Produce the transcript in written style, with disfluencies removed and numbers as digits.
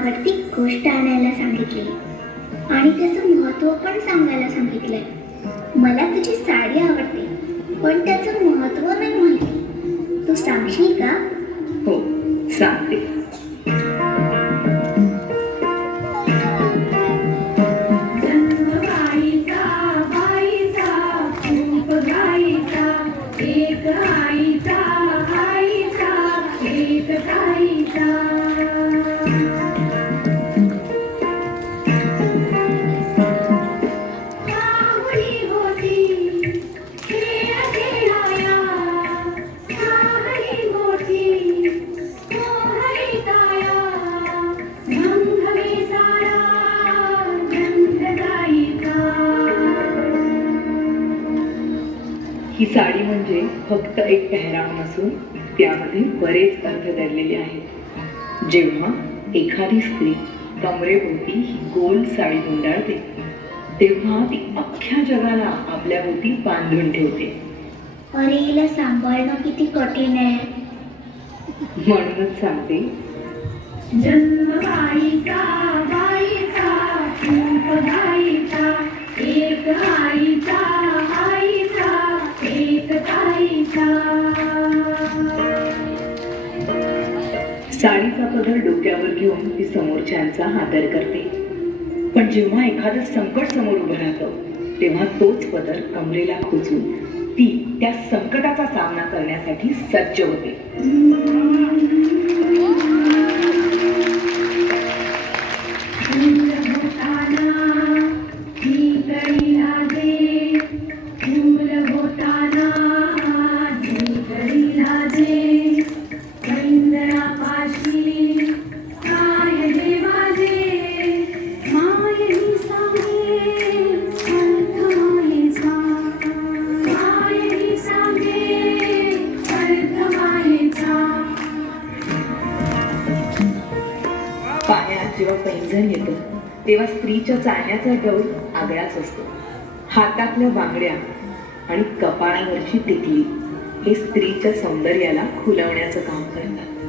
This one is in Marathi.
आवडती गोष्ट आणायला सांगितली आणि त्याचं महत्त्व पण सांगायला सांगितलंय. मला तुझी साडी आवडते, पण त्याचं महत्त्व नाही माहिती. तू सांगशील का? हो, सांगते. ही साडी म्हणजे फक्त एक पेहराव नसून त्यामध्ये बरेच अर्थ दडलेले आहेत. जेव्हा एखादी स्त्री कमरेभोवती ही गोल साडी गुंडाळते तेव्हा ती अख्ख्या जगाला आपल्या भोवती बांधून ठेवते. अरे, हिला सांभाळणं किती कठीण आहे. म्हणूनच सांगते, जन्म गाईचा गाईचा रूप गाईचा, एक आईचा आईचा एक ताईचा. साडीचा पदर डोक्यावर घेऊन ती समोरच्यांचा आदर करते. पण जेव्हा एखादं संकट समोर उभं राहतं तेव्हा तोच पदर कमरेला खोचून ती त्या संकटाचा सामना करण्यासाठी सज्ज होते. पायात जेव्हा पैंजण येतं तेव्हा स्त्रीच्या चालण्याचा डौल आगळाच असतो. हातातल्या बांगड्या आणि कपाळावरची टिकली हे स्त्रीच्या सौंदर्याला खुलवण्याचं काम करतात.